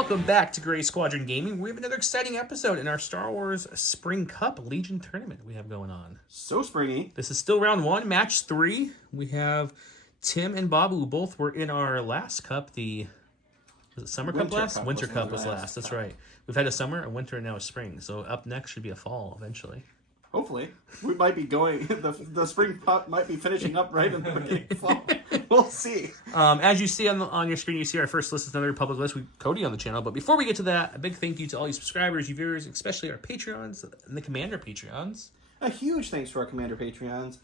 Welcome back to Gray Squadron Gaming. We have another exciting episode in our Star Wars Spring Cup Legion tournament we have going on. So springy. This is still round one, match 3. We have Tim and Bob, who both were in our last cup, was it Summer Cup last? Winter Cup was last, that's right. We've had a summer, a winter, and now a spring. So up next should be a fall eventually. Hopefully. We might be going, the spring pup might be finishing up right in the beginning of fall. We'll see. As you see on your screen, you see our first list is another public list with Cody on the channel. But before we get to that, a big thank you to all you subscribers, you viewers, especially our Patreons and the Commander Patreons. A huge thanks to our Commander Patreons.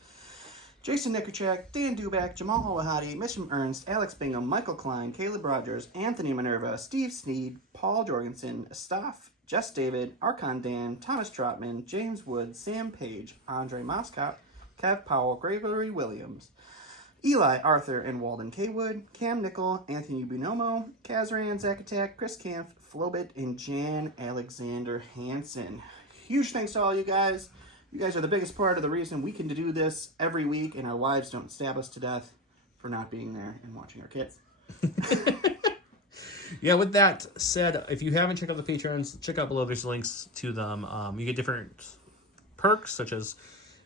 Jason Nikerchak, Dan Duback, Jamal Hawahati, Mitchum Ernst, Alex Bingham, Michael Klein, Caleb Rogers, Anthony Minerva, Steve Sneed, Paul Jorgensen, Staff, Jess David, Archon Dan, Thomas Trotman, James Wood, Sam Page, Andre Moscott, Kev Powell, Gregory Williams, Eli Arthur and Walden Kaywood, Cam Nickel, Anthony Bunomo, Kazran Zakatak, Chris Kampf, Flobit, and Jan Alexander Hansen. Huge thanks to all you guys. You guys are the biggest part of the reason we can do this every week, and our wives don't stab us to death for not being there and watching our kids. Yeah, with that said, if you haven't checked out the Patreons, check out below. There's links to them. You get different perks, such as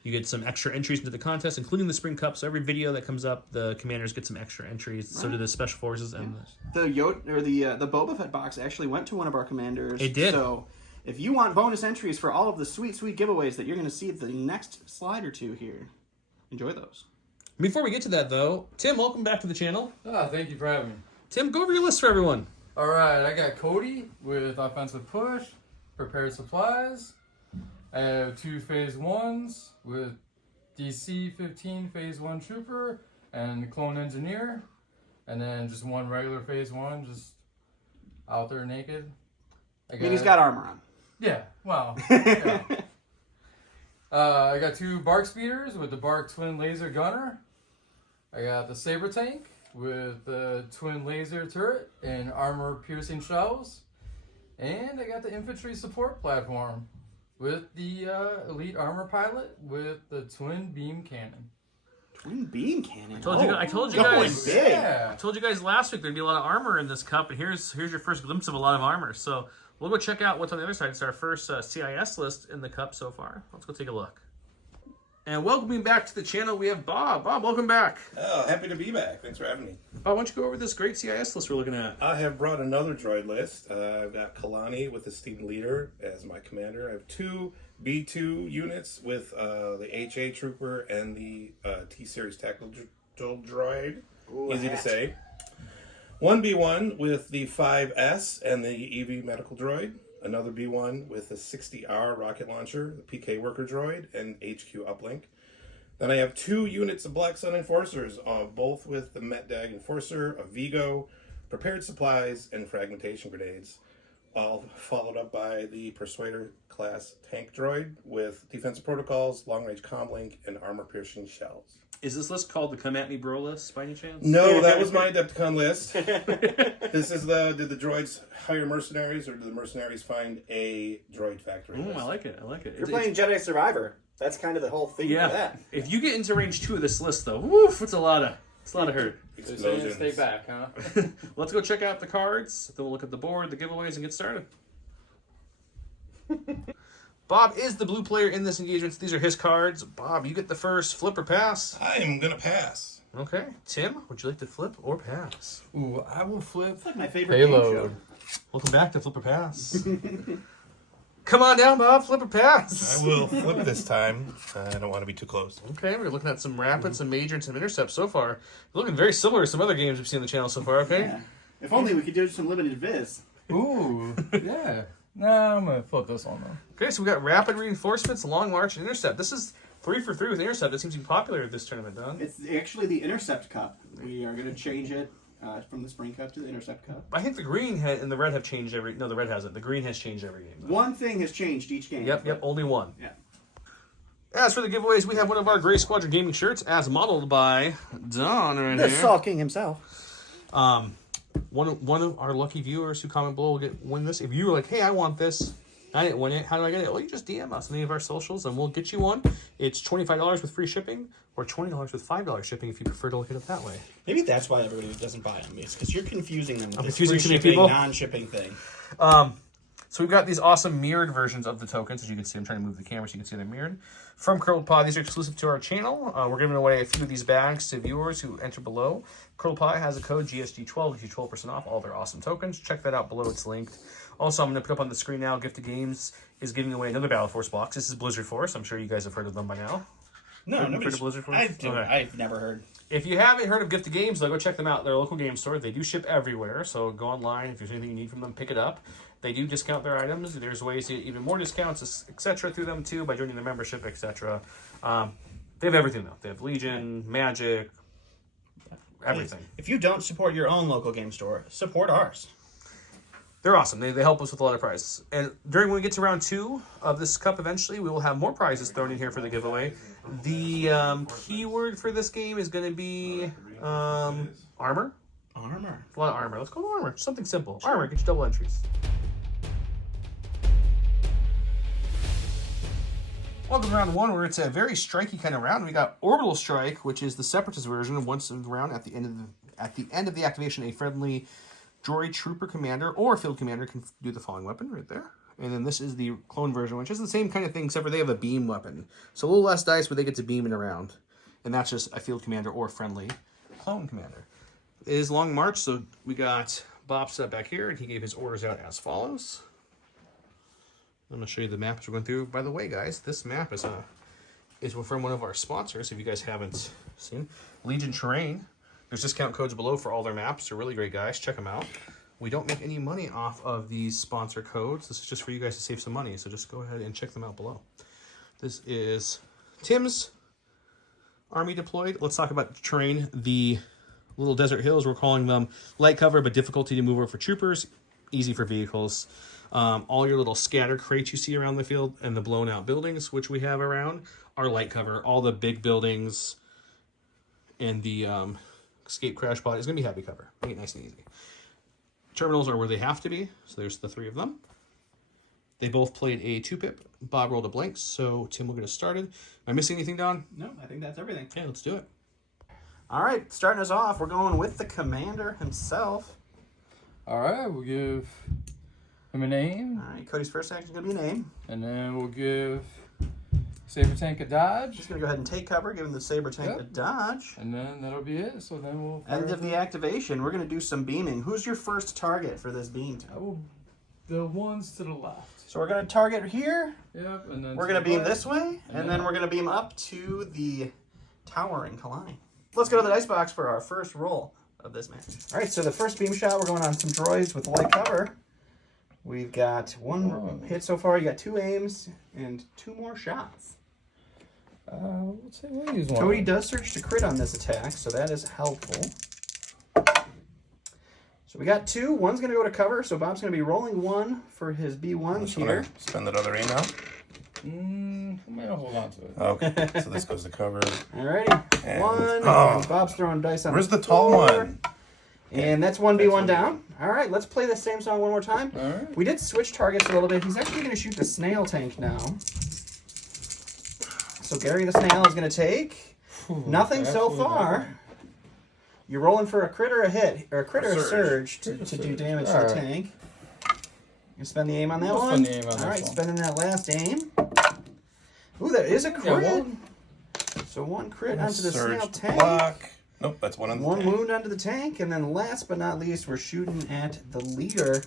you get some extra entries into the contest, including the Spring Cup. So every video that comes up, the commanders get some extra entries. Right. So do the Special Forces and the Boba Fett box actually went to one of our commanders. It did. So if you want bonus entries for all of the sweet giveaways that you're going to see at the next slide or two here, enjoy those. Before we get to that, though, Tim, welcome back to the channel. Thank you for having me. Tim, go over your list for everyone. All right, I got Cody with Offensive Push, Prepared Supplies. I have 2 Phase 1s with DC-15 Phase 1 Trooper and Clone Engineer. And then just 1 regular Phase 1, just out there naked. He's got armor on. Yeah, well, yeah. I got 2 Bark Speeders with the Bark Twin Laser Gunner. I got the Saber Tank with the Twin Laser Turret and Armor-Piercing Shells. And I got the Infantry Support Platform with the Elite Armor Pilot with the Twin Beam Cannon. Twin Beam Cannon? I told you guys. Yeah. I told you guys last week there'd be a lot of armor in this cup, and here's your first glimpse of a lot of armor. So we'll go check out what's on the other side. It's our first CIS list in the cup so far. Let's go take a look. And welcoming back to the channel, we have Bob. Bob, welcome back. Oh, happy to be back. Thanks for having me. Bob, why don't you go over this great CIS list we're looking at? I have brought another droid list. I've got Kalani with the Esteemed Leader as my commander. I have 2 B2 units with the HA Trooper and the T-Series Tactical Droid. Ooh, easy to say. 1 B1 with the 5S and the EV Medical Droid. Another B1 with a 60R rocket launcher, the PK Worker Droid, and HQ Uplink. Then I have 2 units of Black Sun Enforcers, both with the Metdag Enforcer, a Vigo, Prepared Supplies, and Fragmentation Grenades. All followed up by the Persuader class tank droid with defensive protocols, long-range comlink, and armor-piercing shells. Is this list called the Come At Me Bro list by any chance? No, that was my Adepticon list. This is did the droids hire mercenaries, or did the mercenaries find a droid factory list? I like it. You're playing Jedi Survivor. That's kind of the whole thing for that. If you get into range 2 of this list, though, woof, it's a lot of hurt. Explosions. Stay back, huh? Let's go check out the cards. Then we'll look at the board, the giveaways, and get started. Bob is the blue player in this engagement. These are his cards. Bob, you get the first flip or pass. I am going to pass. Okay. Tim, would you like to flip or pass? Ooh, I will flip. It's like my favorite game show. Payload. Welcome back to Flip or Pass. Come on down, Bob. Flip or pass. I will flip this time. I don't want to be too close. Okay, we're looking at some rapids, some major, and some intercepts so far. Looking very similar to some other games we've seen on the channel so far, okay? Yeah. If only we could do some limited viz. Ooh, yeah. Nah, I'm going to flip this one, though. Okay, so we got rapid reinforcements, long march, and intercept. This is 3 for 3 with intercept. It seems to be popular at this tournament, Don. It's actually the Intercept Cup. We are going to change it from the Spring Cup to the Intercept Cup. I think the green and the red have changed every... No, the red hasn't. The green has changed every game, though. One thing has changed each game. Yep, only one. Yeah. As for the giveaways, we have one of our Gray Squadron Gaming shirts, as modeled by Don right The here. Saw King himself. One of our lucky viewers who comment below will win this. If you were like, hey, I want this, I didn't win it. How do I get it? Well, you just DM us on any of our socials, and we'll get you one. It's $25 with free shipping, or $20 with $5 shipping if you prefer to look at it that way. Maybe that's why everybody doesn't buy them. It's because you're confusing them with this confusing free too many shipping, people? non-shipping thing. So we've got these awesome mirrored versions of the tokens. As you can see, I'm trying to move the camera so you can see they're mirrored. From Curled Pie, these are exclusive to our channel. We're giving away a few of these bags to viewers who enter below. Curled Pie has a code GSG12, gives you 12% off all their awesome tokens. Check that out below, it's linked. Also, I'm going to put up on the screen now, Gift of Games is giving away another Battle Force box. This is Blizzard Force. I'm sure you guys have heard of them by now. No, nobody's Blizzard Force? I've never heard. If you haven't heard of Gift of Games, go check them out. They're a local game store. They do ship everywhere, so go online. If there's anything you need from them, pick it up. They do discount their items. There's ways to get even more discounts, etc. through them too by joining the membership, etc. They have everything though. They have Legion, Magic, everything. If you don't support your own local game store, support ours. They're awesome. They help us with a lot of prizes. And when we get to round 2 of this cup eventually, we will have more prizes thrown in here for the giveaway. The keyword for this game is going to be armor. Armor. A lot of armor. Let's go with armor. Something simple. Armor. Get you double entries. Welcome to round 1, where it's a very strikey kind of round. We got Orbital Strike, which is the Separatist version. Once in the round, at the end of the activation, a friendly droid trooper commander or field commander can do the following weapon right there. And then this is the clone version, which is the same kind of thing, except for they have a beam weapon. So a little less dice, but they get to beam it around. And that's just a field commander or friendly clone commander. It is Long March, so we got Bob set back here, and he gave his orders out as follows. I'm going to show you the map as we're going through. By the way, guys, this map is from one of our sponsors, if you guys haven't seen. Legion Terrain. There's discount codes below for all their maps. They're really great guys. Check them out. We don't make any money off of these sponsor codes. This is just for you guys to save some money, so just go ahead and check them out below. This is Tim's army deployed. Let's talk about terrain. The little desert hills, we're calling them light cover, but difficulty to move over for troopers, easy for vehicles. All your little scatter crates you see around the field and the blown out buildings, which we have around, are light cover. All the big buildings and the escape crash pod is going to be heavy cover. Make it nice and easy. Terminals are where they have to be, so there's the 3 of them. They both played a 2-pip. Bob rolled a blank, so Tim will get us started. Am I missing anything, Don? No, I think that's everything. Okay, let's do it. All right, starting us off, we're going with the commander himself. All right, we'll give him a name. All right, Cody's first action is going to be a name. And then we'll give Saber Tank a dodge. He's going to go ahead and take cover, giving the Saber Tank a dodge. And then that'll be it. So then we'll... End of the activation, we're going to do some beaming. Who's your first target for this beam? The ones to the left. So we're going to target here. Yep, and then... We're going to beam this way, and then we're going to beam up to the towering Kalani. Let's go to the dice box for our first roll of this match. All right, so the first beam shot, we're going on some droids with light cover. We've got 1 hit so far. You got 2 aims and 2 more shots. Let's say we'll use one. Cody does search to crit on this attack, so that is helpful. So we got 2. One's going to go to cover, so Bob's going to be rolling 1 for his B1s here. Spend that other aim out. I'm going to hold on to it. Okay, so this goes to cover. Alrighty. And, 1. oh. Bob's throwing dice on Where's the the tall floor. one? And that's 1B1 down. All right, let's play the same song one more time. All right. We did switch targets a little bit. He's actually going to shoot the Snail tank now. So Gary the Snail is going to take nothing so far. You're rolling for a crit or a hit, or a crit or a surge to do damage to the tank. You spend the aim on that one? Spend the aim on All right, this one. spending that last aim. Ooh, that is a crit. Yeah, So 1 crit onto the Surge Snail to tank. block. Nope, that's 1 on the 1 tank. wound onto the tank, and then last but not least, we're shooting at the leader.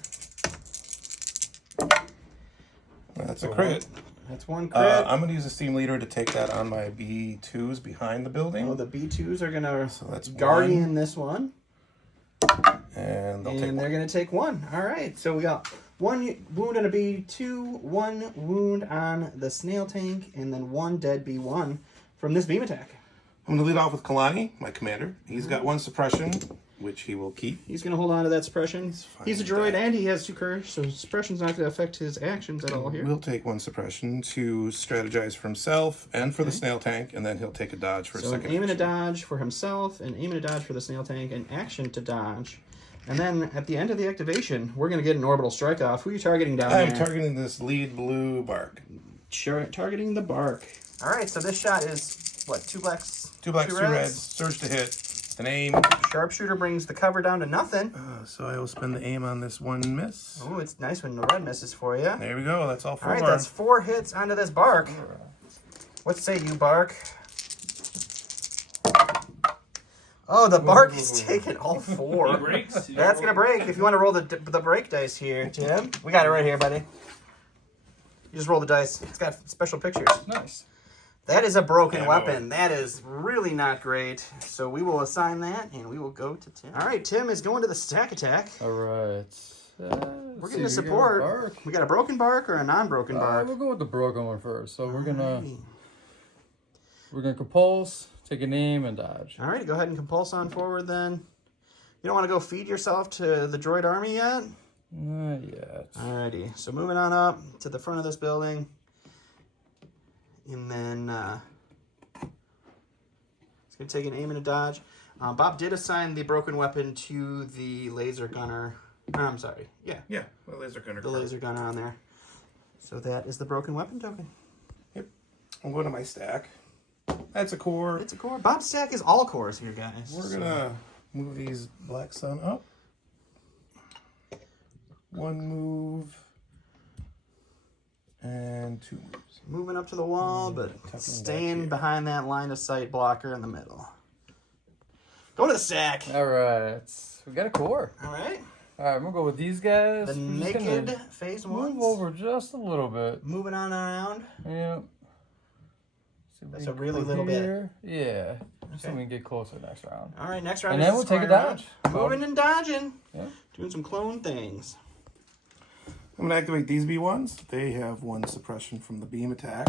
That's a crit. That's 1 crit. I'm going to use a Steam Leader to take that on my B2s behind the building. Oh, the B2s are going to that's guardian this one. And they'll take And they're 1. going to take 1. All right, so we got 1 wound on a B2, 1 wound on the Snail tank, and then 1 dead B1 from this beam attack. I'm going to lead off with Kalani, my commander. He's got 1 suppression, which he will keep. He's going to hold on to that suppression. He's a droid dead. and he has 2 courage, so suppression's not going to affect his actions at all here. We'll take 1 suppression to strategize for himself and for the Snail tank, and then he'll take a dodge for a So second. aim and a action. dodge for himself, and aim and a dodge for the Snail tank, and action to dodge. And then at the end of the activation, we're going to get an orbital strike off. Who are you targeting down there? I'm targeting this lead blue bark. Targeting the bark. All right, so this shot is, what, 2 blacks? 2 blacks, 2 reds. Surge to hit. An aim. Sharpshooter brings the cover down to nothing. So I will spend the aim on this one miss. Oh, it's nice when the red misses for you. There we go. That's all 4. All right, that's 4 hits onto this bark. What say you, bark? Oh, the bark is taking all 4. Breaks. That's going to break. If you want to roll the break dice here, Tim. We got it right here, buddy. You just roll the dice. It's got special pictures. Nice. That is a broken weapon. That is really not great. So we will assign that, and we will go to Tim. All right, Tim is going to the stack attack. All right. We're getting the support. We got a broken bark or a non-broken bark? We'll go with the broken one first. So we're gonna compulse, take an aim, and dodge. All right, go ahead and compulse on forward then. You don't want to go feed yourself to the droid army yet? Not yet. Alrighty, so moving on up to the front of this building. And then it's going to take an aim and a dodge. Bob did assign the broken weapon to the laser gunner. I'm sorry. Yeah. Yeah, the laser gunner. The laser gunner on there. So that is the broken weapon token. Yep. I'm going to my stack. That's a core. It's a core. Bob's stack is all cores here, guys. We're going to move these Black Sun up. 1 move. And 2 moves. Moving up to the wall, but staying behind that line of sight blocker in the middle. Go to the stack. All right. We got a core. All right. All right, I'm going to go with these guys. The naked phase 1. Move over just a little bit. Moving on around. Yep. That's a really little bit. Yeah. Just so we can get closer next round. All right, next round And is then we'll take a dodge. Moving and dodging. Yeah. Doing some clone things. I'm going to activate these B1s. They have 1 suppression from the beam attack,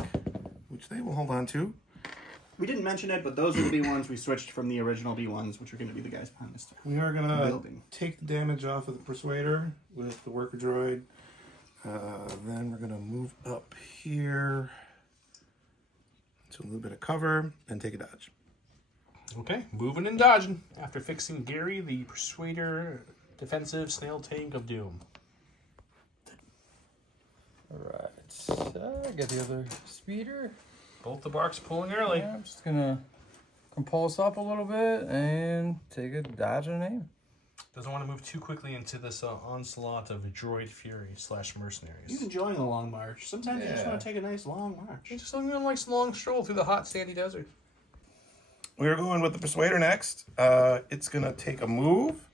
which they will hold on to. We didn't mention it, but those are the B1s we switched from the original B1s, which are going to be the guys behind this. We are going to take the damage off of the Persuader with the Worker Droid. Then we're going to move up here to a little bit of cover and take a dodge. Okay, moving and dodging after fixing Gary, the Persuader defensive snail tank of doom. Alright, I got the other speeder. Both the barks pulling early. Yeah, I'm just gonna compulse up a little bit and take a dodge and aim. Doesn't want to move too quickly into this onslaught of droid fury / mercenaries. He's enjoying a long march. Sometimes you just want to take a nice long march. He's just looking like a long stroll through the hot sandy desert. We're going with the Persuader next. It's going to take a move.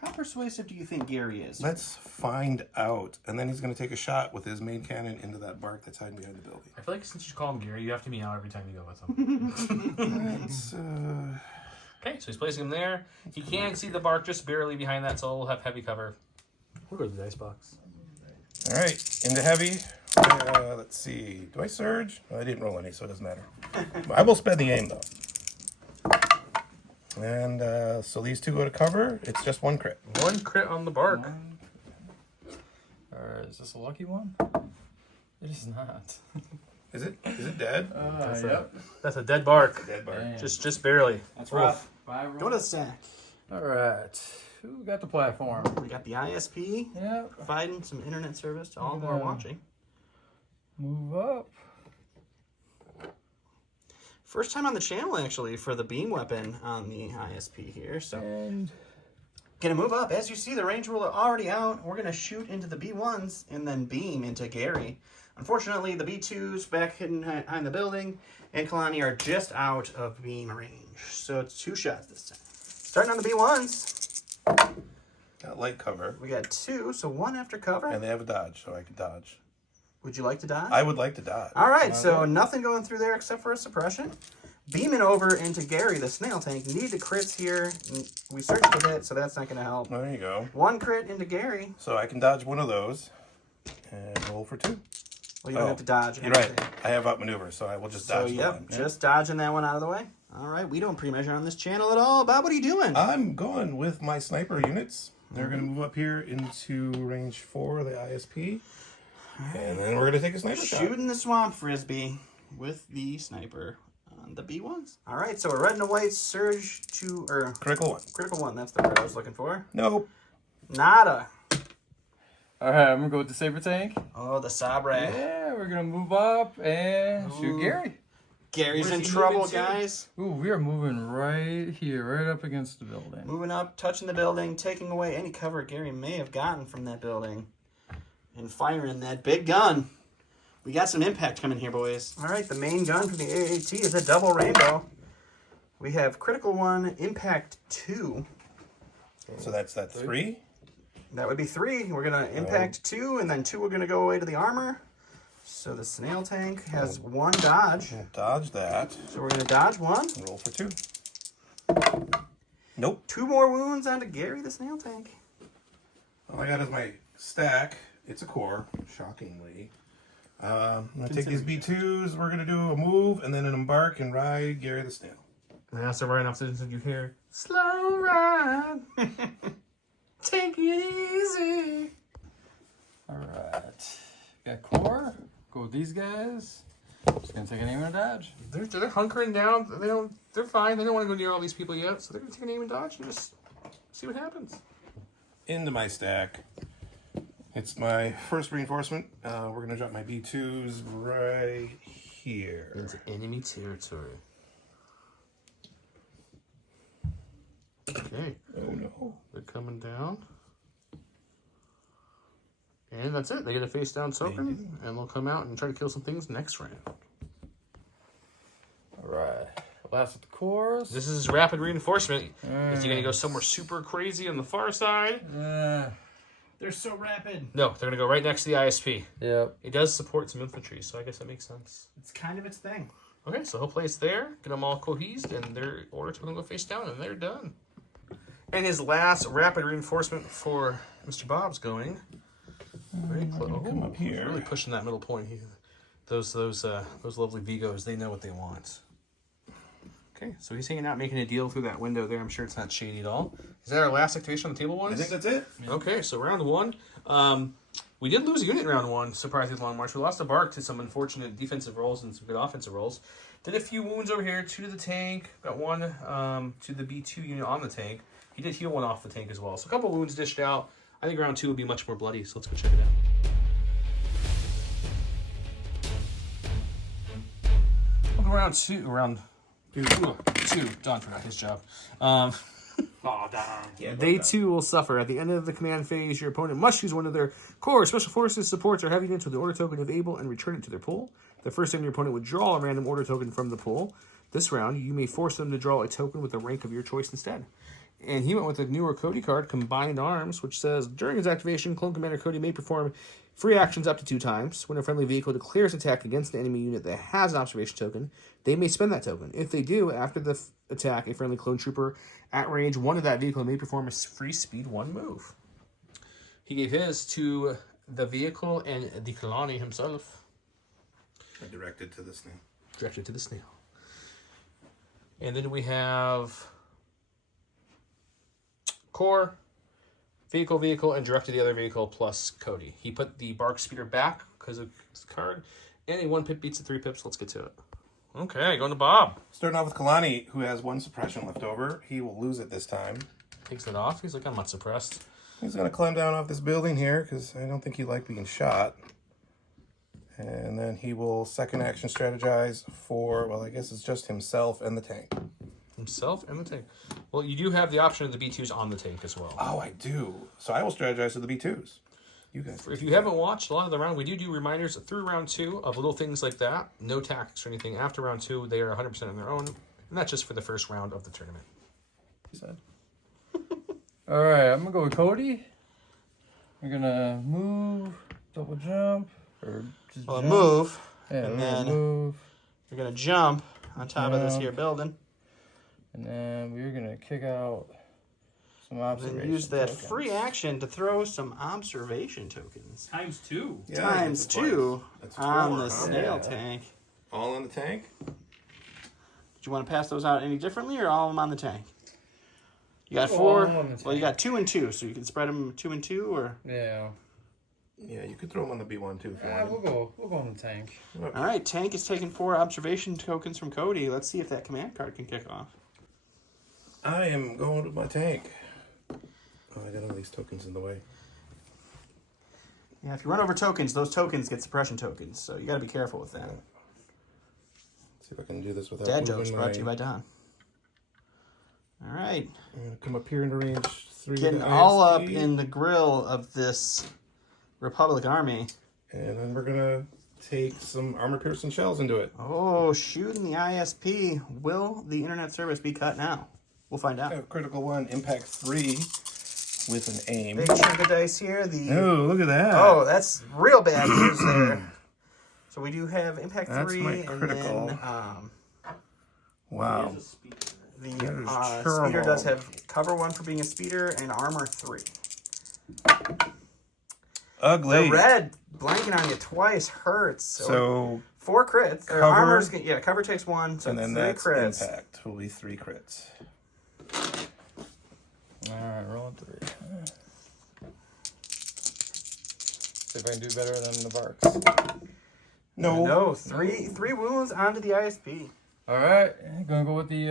How persuasive do you think Gary is? Let's find out. And then he's going to take a shot with his main cannon into that bark that's hiding behind the building. I feel like since you call him Gary, you have to meow every time you go with him. Okay, so he's placing him there. He can see the bark just barely behind that, so we'll have heavy cover. We'll go to the dice box. All right, into heavy. Let's see. Do I surge? Well, I didn't roll any, so it doesn't matter. I will spend the aim, though. And so these 2 go to cover. It's just 1 crit. 1 crit on the bark. Alright, is this a lucky one? It is not. Is it dead? That's a dead bark. Dead bark. Damn. Just barely. That's rough. Five Go to the stack. Alright, who got the platform? We got the ISP Yep. providing some internet service to all who are watching. Move up. First time on the channel, actually, for the beam weapon on the ISP here. So, And gonna move up. As you see, the range ruler already out. We're gonna shoot into the B1s and then beam into Gary. Unfortunately, the B2s back hidden behind the building and Kalani are just out of beam range. So it's 2 shots this time. Starting on the B1s. Got light cover. We got 2, so 1 after cover. And they have a dodge, so I can dodge. Would you like to dodge? I would like to dodge. All right, so nothing going through there except for a suppression. Beaming over into Gary, the snail tank. Need the crits here. We searched for hit, so that's not going to help. There you go. 1 crit into Gary. So I can dodge 1 of those and roll for 2. Well, you don't have to dodge. You're right. I have outmaneuver, so I will just So, dodge the yep, one. just dodging that one out of the way. All right, we don't pre-measure on this channel at all. Bob, what are you doing? I'm going with my sniper units. They're going to move up here into range 4 of the ISP. And then we're going to take a sniper shot. Shooting the swamp frisbee with the sniper on the B1s. All right, so a red and a white surge to, or Critical 1. critical 1. That's the word I was looking for. Nope. Nada. All right, I'm gonna go with the Saber Tank. Oh, the Sabre. Yeah, we're gonna move up and shoot Gary. Gary's Where's in he trouble, moving to? guys. Ooh, we are moving right here, right up against the building. Moving up, touching the building, taking away any cover Gary may have gotten from that building. And firing that big gun. We got some impact coming here, boys. All right, the main gun from the AAT is a double rainbow. We have critical 1, impact 2. So that's that 3. That would be 3. We're going to impact 2, and then 2 we're going to go away to the armor. So the Snail tank has 1 dodge. We'll dodge that. So we're going to dodge 1. Roll for 2. Nope. 2 more wounds onto Gary the Snail tank. All I got is my stack. It's a core, shockingly. I'm going to take these B2s. We're going to do a move and then an embark and ride Gary the Snail. And that's the right off the you hear. Slow ride. Take it easy. All right, got core. Go with these guys. Just gonna take an aim and a dodge. They're hunkering down. They're fine. They don't want to go near all these people yet, so they're gonna take an aim and dodge and just see what happens. Into my stack. It's my first reinforcement. We're going to drop my B2s right here. Into enemy territory. Okay. Oh no. They're coming down. And that's it. They get a face down token, and they'll come out and try to kill some things next round. All right, last with the cores. This is rapid reinforcement. Is you going to go somewhere super crazy on the far side? They're so rapid. No, they're going to go right next to the ISP. Yep. It does support some infantry, so I guess that makes sense. It's kind of its thing. Okay, so he'll place there, get them all cohesed, and their order to go face down, and they're done. And his last rapid reinforcement for Mr. Bob's going very close. Come up here. Really pushing that middle point. Those lovely Vigos, they know what they want. Okay, so he's hanging out, making a deal through that window there. I'm sure it's not shady at all. Is that our last activation on the table, I ones? think that's it. Okay, so round 1. We did lose a unit in round 1, surprisingly long march. We lost a Bark to some unfortunate defensive rolls and some good offensive rolls. Did a few wounds over here, 2 to the tank, got 1 to the B2 unit on the tank. He did heal 1 off the tank as well. So a couple wounds dished out. I think round 2 would be much more bloody, so let's go check it out. Round 2, Don forgot his job. They too will suffer. At the end of the command phase, your opponent must use one of their core, special forces, supports, or heavy units with the order token if able and return it to their pool. The first time your opponent would draw a random order token from the pool. This round, you may force them to draw a token with the rank of your choice instead. And he went with a newer Cody card, Combined Arms, which says, during his activation, Clone Commander Cody may perform free actions up to 2 times. When a friendly vehicle declares an attack against an enemy unit that has an observation token, they may spend that token. If they do, after the attack, a friendly clone trooper at range 1 of that vehicle may perform a free speed 1 move. He gave his to the vehicle and the Kalani himself. I directed to the Snail. Directed to the Snail. And then we have core, vehicle, and directed the other vehicle plus Cody. He put the Bark Speeder back because of his card, and a 1 pip beats the 3 pips. Let's get to it. Okay, going to Bob. Starting off with Kalani, who has 1 suppression left over. He will lose it this time. Takes it off. He's like, I'm not suppressed. He's going to climb down off this building here because I don't think he liked being shot. And then he will second action strategize for, well, I guess it's just himself and the tank. Himself and the tank. Well, you do have the option of the B2s on the tank as well. Oh, I do. So I will strategize to the B2s. You guys. If you haven't watched a lot of the round, we do reminders through round 2 of little things like that. No tactics or anything. After round 2, they are 100% on their own. And that's just for the first round of the tournament. He said. All right, I'm gonna go with Cody. We're gonna move, double jump, or just Well, jump. move, Yeah, and we're then gonna move, you're going to jump on top of this here building. and then we're gonna kick out some observation. Then use that tokens. free action to throw some observation tokens. Times 2. Yeah, Times that's twice. 2 That's on 4, the huh? Snail Yeah. tank. All on the tank? Do you want to pass those out any differently, or all of them on the tank? You got All 4. on the Well, you tank. got 2 and 2, so you can spread them 2 and 2, or Yeah. Yeah, you could throw him on the B1 too if you Yeah, wanted. we'll go on the tank. Okay. all right. Tank is taking 4 observation tokens from Cody. Let's see if that command card can kick off. I am going with my tank. Oh, I got all these tokens in the way. Yeah, if you run over tokens, those tokens get suppression tokens, so you got to be careful with that. Let's see if I can do this without Dad moving jokes my... brought to you by Don. All right. I'm going to come up here into range 3. Getting all up in the grill of this Republic army. And then we're going to take some armor-piercing shells into it. Oh, shooting the ISP. Will the internet service be cut now? We'll find out. Critical 1, impact 3 with an aim. Big chunk of dice here. Oh, look at that. Oh, that's real bad news there. So we do have impact That's 3 my and critical. then Wow. the That is speeder does terrible. have cover 1 for being a speeder and armor 3. Ugly. The red blanking on you twice hurts. So 4 crits. Or cover- armor's yeah, cover takes 1, so and then 3 that's crits. impact. Will be 3 crits. Alright, rolling 3. See if I can do better than the Barks. No, three wounds onto the ISP. Alright, gonna go with the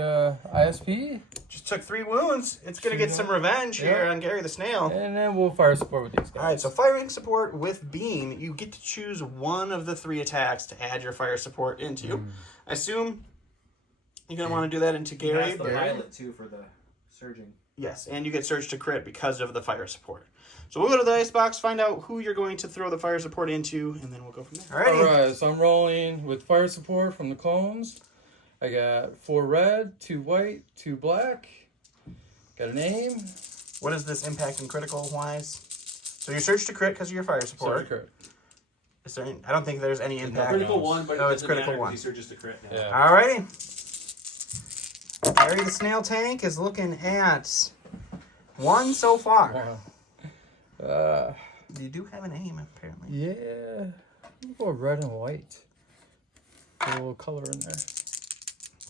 ISP. Just took 3 wounds. It's gonna get some revenge here on Gary the Snail. And then we'll fire support with these guys. All right, so firing support with beam, you get to choose one of the 3 attacks to add your fire support into. I assume you're gonna want to do that into Gary. That's the pilot too for the surging. Yes, and you get surge to crit because of the fire support. So we'll go to the dice box, find out who you're going to throw the fire support into, and then we'll go from there. Alrighty. Alright, so I'm rolling with fire support from the clones. I got 4 red, 2 white, 2 black. Got an aim. What is this impact and critical wise? So your surge to crit because of your fire support. Surge crit. Is there any, I don't think there's any impact. Critical 1, but No, it it's doesn't critical matter 'cause 1. he surges to crit now. Yeah. Alrighty. Gary the Snail Tank is looking at 1 so far. Wow. You do have an aim, apparently. Yeah. We'll go red and white. A little color in there.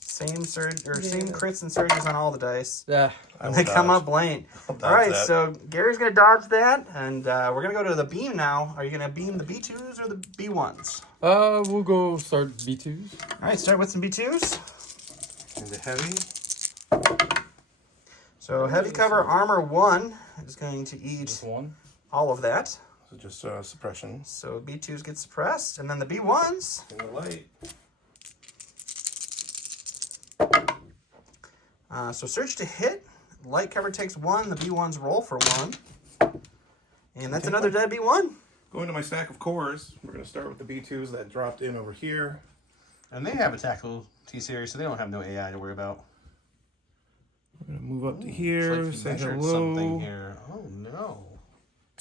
Same surge or same crits and surges on all the dice. Yeah. They come up blank. I'll dodge Alright, that. so Gary's gonna dodge that, and we're gonna go to the beam now. Are you gonna beam the B2s or the B1s? We'll go start B2s. Alright, start with some B2s. And the heavy. So heavy cover armor 1 is going to eat Just 1. all of that. So just suppression. So B2s get suppressed, and then the B1s. In the light. So search to hit. Light cover takes 1. The B1s roll for 1. And that's another dead B1. Going to my stack of cores. We're going to start with the B2s that dropped in over here. And they have a tactical T-series, so they don't have no AI to worry about. We're going to move up to here. It's Say like you measured hello something here. Oh no.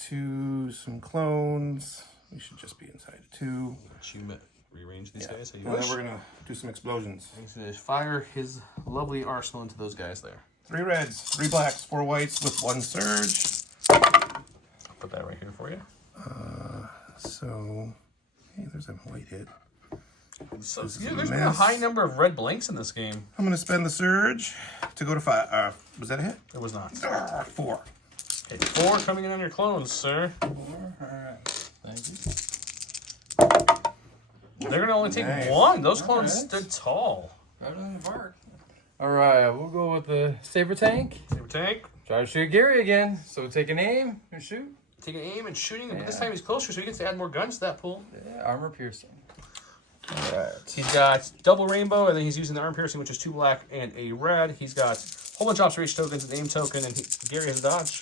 to some clones. We should just be inside of 2. Let you rearrange these guys how you And wish. then we're going to do some explosions. He's gonna fire his lovely arsenal into those guys there. 3 reds, 3 blacks, 4 whites with 1 surge. I'll put that right here for you. So, hey, there's a white hit. So, This is yeah, a there's been a mess. high number of red blanks in this game. I'm going to spend the surge to go to 5. Was that a hit? It was not. 4. Okay, 4 coming in on your clones, sir. 4. Alright. Thank you. They're gonna only take Nice. 1. Those clones Alright. stood tall. Better than the Bark. Alright, we'll go with the saber tank. Saber tank. Try to shoot Gary again. So take an aim and shoot. Take an aim and shooting, but this Yeah. time he's closer, so he gets to add more guns to that pool. Yeah, armor piercing. He's got double rainbow, and then he's using the arm piercing, which is 2 black and a red. He's got a whole bunch of observation tokens, an aim token, and Gary has a dodge.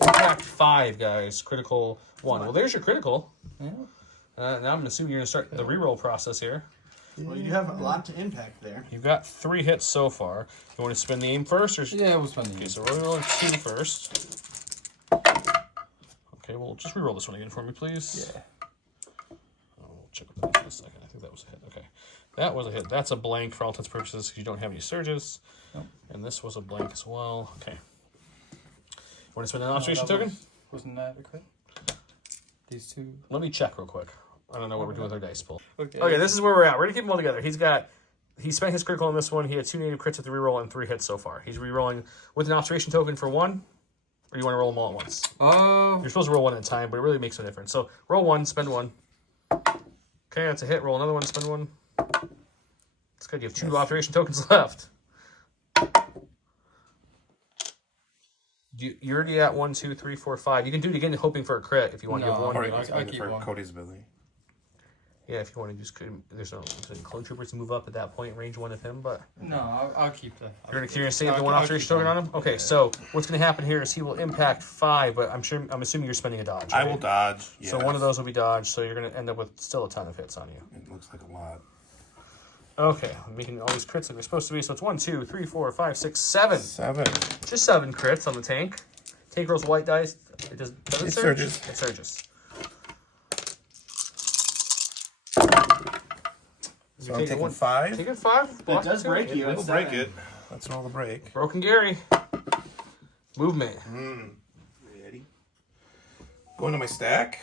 Impact 5, guys. Critical 1. Well, there's your critical. Yeah. Now I'm going to assume you're going to start the reroll process here. Well, you have a lot to impact there. You've got 3 hits so far. You want to spin the aim first? Or... Yeah, we'll spend the Okay, so we're rolling 2 first. Okay, well, just reroll this one again for me, please. Yeah. I'll check with that in a second. I think that was a hit. Okay. That was a hit. That's a blank for all intents and purposes because you don't have any surges. Nope. And this was a blank as well. Okay. You want to spend an observation token? Wasn't that a crit? These 2. Let me check real quick. I don't know what we're doing with our dice pool. Okay. Okay, this is where we're at. We're going to keep them all together. He spent his critical on this one. He had 2 native crits with the reroll and 3 hits so far. He's rerolling with an observation token for 1. Or you want to roll them all at once? You're supposed to roll 1 at a time, but it really makes no difference. So roll 1, spend 1. Okay, that's a hit. Roll another one, spend 1. It's good. You have 2 observation tokens left. You're already at 1, 2, 3, 4, 5. You can do it again, hoping for a crit if you want to give No. one. Or I expand it keep for one. Cody's ability. Yeah, if you want to just there's no clone troopers to move up at that point, range 1 of him, but No, I'll keep that. you're gonna save the one officer you're token on him. Okay, so what's gonna happen here is he will impact 5, but I'm assuming you're spending a dodge. I right? will dodge. Yes. So one of those will be dodged, so you're gonna end up with still a ton of hits on you. It looks like a lot. Okay, I'm making all these crits that they're supposed to be. So it's 1, 2, 3, 4, 5, 6, 7. 7. Just 7 crits on the tank. Tank rolls white dice. It does it It surge? surges. It surges. So I'm taking 5. Taking 5. That does break you. We'll It's break 7. it. Let's roll the break. Broken Gary. Movement. Ready? Going to my stack.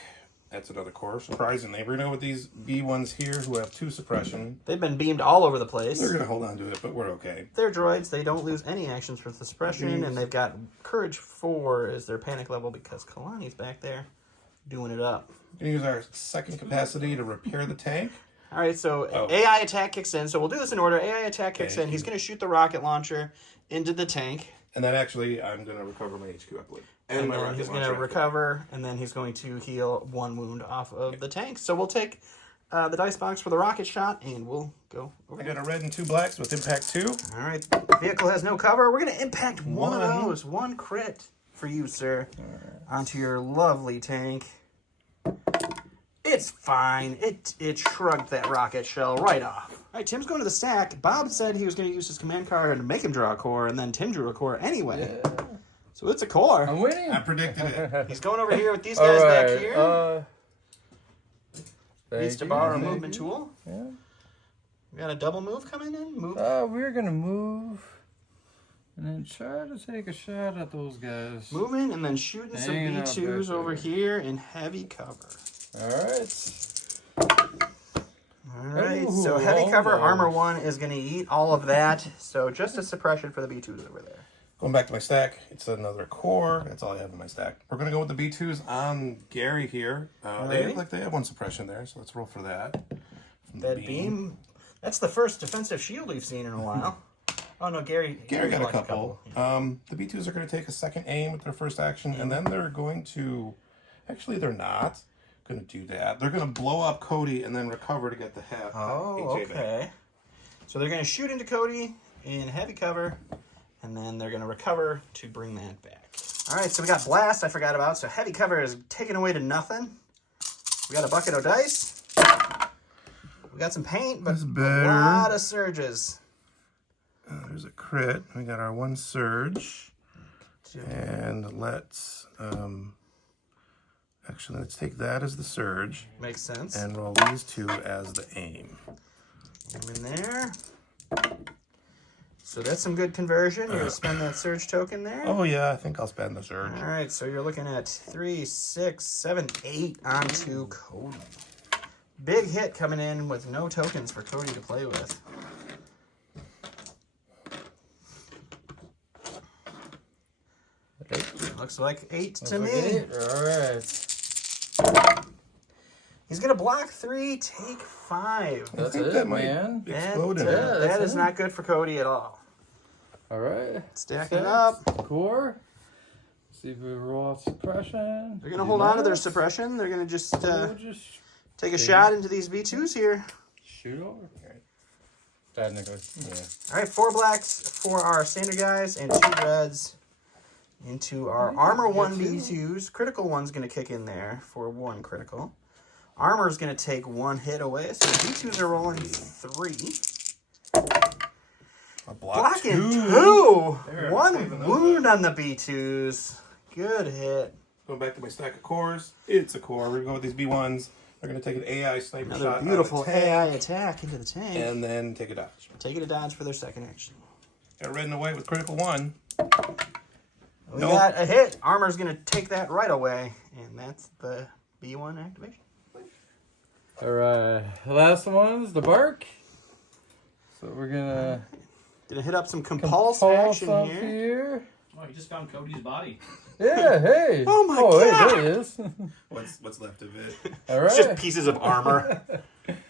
That's another core. Surprisingly, we're gonna go with these B1s here who have 2 suppression. They've been beamed all over the place. They're gonna hold on to it, but we're okay. They're droids. They don't lose any actions with the suppression, and they've got Courage 4 as their panic level because Kalani's back there doing it up. We're gonna use our second capacity to repair the tank. All right, so Oh. AI attack kicks in. So we'll do this in order. AI attack kicks Thank in. He's you. going to shoot the rocket launcher into the tank. And then actually, I'm gonna recover my HQ uplift. And my then rocket he's going to launcher. recover, and then he's going to heal 1 wound off of the tank. So we'll take the dice box for the rocket shot, and we'll go over I there. got a red and 2 blacks with impact 2. All right, the vehicle has no cover. We're going to impact one of One. those. 1 crit for you, sir, onto your lovely tank. It's fine. It shrugged that rocket shell right off. All right, Tim's going to the stack. Bob said he was going to use his command card to make him draw a core, and then Tim drew a core anyway. So it's a core. I'm winning. I predicted it. He's going over here with these All guys right. back here. Thank Needs to you, borrow a thank movement you. tool. Yeah. We got a double move coming in. Move. We're gonna move and then try to take a shot at those guys. Moving and then shooting some Hanging out B2s back over there. here in heavy cover. All right. All right, so heavy cover armor 1 is going to eat all of that. So just a suppression for the B2s over there. Going back to my stack, it's another core. That's all I have in my stack. We're going to go with the B2s on Gary here. They Alright. look like they have 1 suppression there, so let's roll for that. From the That beam, that's the first defensive shield we've seen in a while. Oh no, Gary Gary got a blocked couple. The B2s are going to take a second aim with their first action, and then they're going to... Actually, they're not going to do that. They're going to blow up Cody and then recover to get the Oh, HA back. okay. So they're going to shoot into Cody in heavy cover, and then they're going to recover to bring that back. All right, so we got blast I forgot about. So heavy cover is taken away to nothing. We got a bucket of dice. We got some paint, but That's a better. lot of surges. There's a crit. We got our 1 surge. And let's... actually, let's take that as the surge Makes sense. and roll these 2 as the aim. Get 'em in there. So that's some good conversion. You're going to spend that surge token there. Oh, yeah, I think I'll spend the surge. All right, so you're looking at 3, 6, 7, 8 onto Cody. Big hit coming in with no tokens for Cody to play with. Looks like 8 to me. All right. He's going to block 3, take 5. I That's think it, that might man. explode in That, it. that's that is it. not good for Cody at all. All right. Stacking it up. Core. See if we roll off suppression. They're going to hold on to their suppression. They're going to just We'll just take a shot into these B2s here. shoot over. Technically, yeah. All right, 4 blacks for our standard guys and 2 reds into our armor 1 B2s. Critical 1's going to kick in there for 1 critical. Armor's going to take 1 hit away, so the B2s are rolling 3. A Blocking 2! There, 1 saving those wound on the B2s. Good hit. Going back to my stack of cores. It's a core. We're going to go with these B1s. They're going to take an AI sniper Another shot. beautiful on the tank, AI attack into the tank. and then take a dodge. Taking a dodge for their second action. Got red and white with critical 1. We Nope. got a hit. Armor's going to take that right away, and that's the B1 activation. All right. Last one's the bark. So we're gonna Gonna hit up some compulse pulse action up here. here. Oh, you just found Cody's body. Yeah. Hey. Oh my Hey, God. there it is. What's left of it? All It's just right. pieces of armor.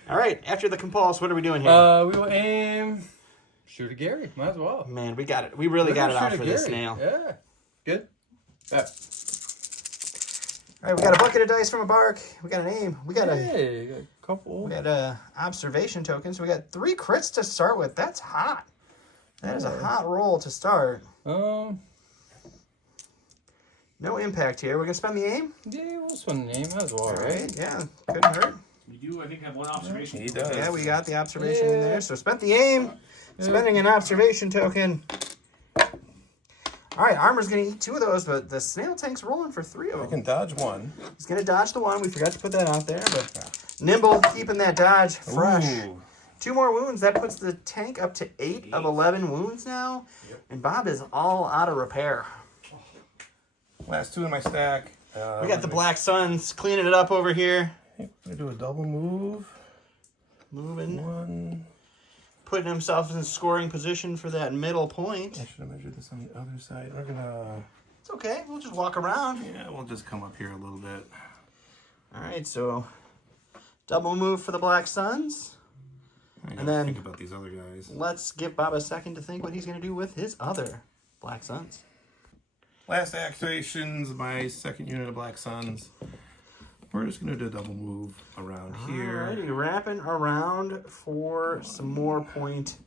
All right, after the compulse, what are we doing here? We will aim. Shoot a Gary. Might as well. Man, we got it. We really We're got it gonna out shoot for a this Gary. snail. Yeah. Good. Yeah. All right, we got a bucket of dice from a bark. We got a name. We got Hey, got a couple. We got a observation token. So we got 3 crits to start with. That's hot. That is a hot roll to start. Yeah, No impact here. We're gonna spend the aim. we'll spend the name as well, All right? right. Yeah. Couldn't hurt. You do, I think, have one observation. He does. Yeah, we got the observation in there. Yeah. So spent the aim. Spending an observation token. All right, armor's gonna eat 2 of those, but the snail tank's rolling for 3 of I them. can dodge one. He's gonna dodge the one. We forgot to put that out there, but nimble, keeping that dodge fresh. Ooh. 2 more wounds. That puts the tank up to 8 of 11 wounds now. Yep. And Bob is all out of repair. Last 2 in my stack. We got the Black Suns cleaning it up over here. I'm gonna do a double move. Moving. 1. Putting himself in scoring position for that middle point. I should have measured this on the other side. We're gonna. It's okay. We'll just walk around. Yeah, we'll just come up here a little bit. All right, so double move for the Black Suns. And then think about these other guys. Let's give Bob a second to think what he's going to do with his other Black Suns. Last activations, my second unit of Black Suns. We're just gonna do a double move around here. Alrighty, wrapping around for some more point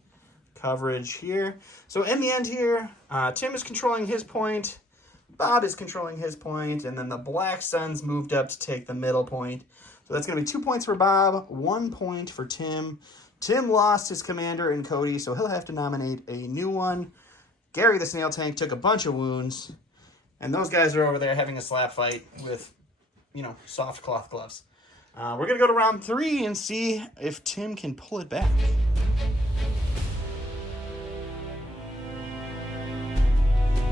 coverage here. So in the end here, Tim is controlling his point, Bob is controlling his point, and then the Black Suns moved up to take the middle point. So that's going to be 2 points for Bob, 1 point for Tim. Tim lost his commander in Cody, so he'll have to nominate a new one. Gary the Snail Tank took a bunch of wounds, and those guys are over there having a slap fight with, soft cloth gloves. We're going to go to round 3 and see if Tim can pull it back.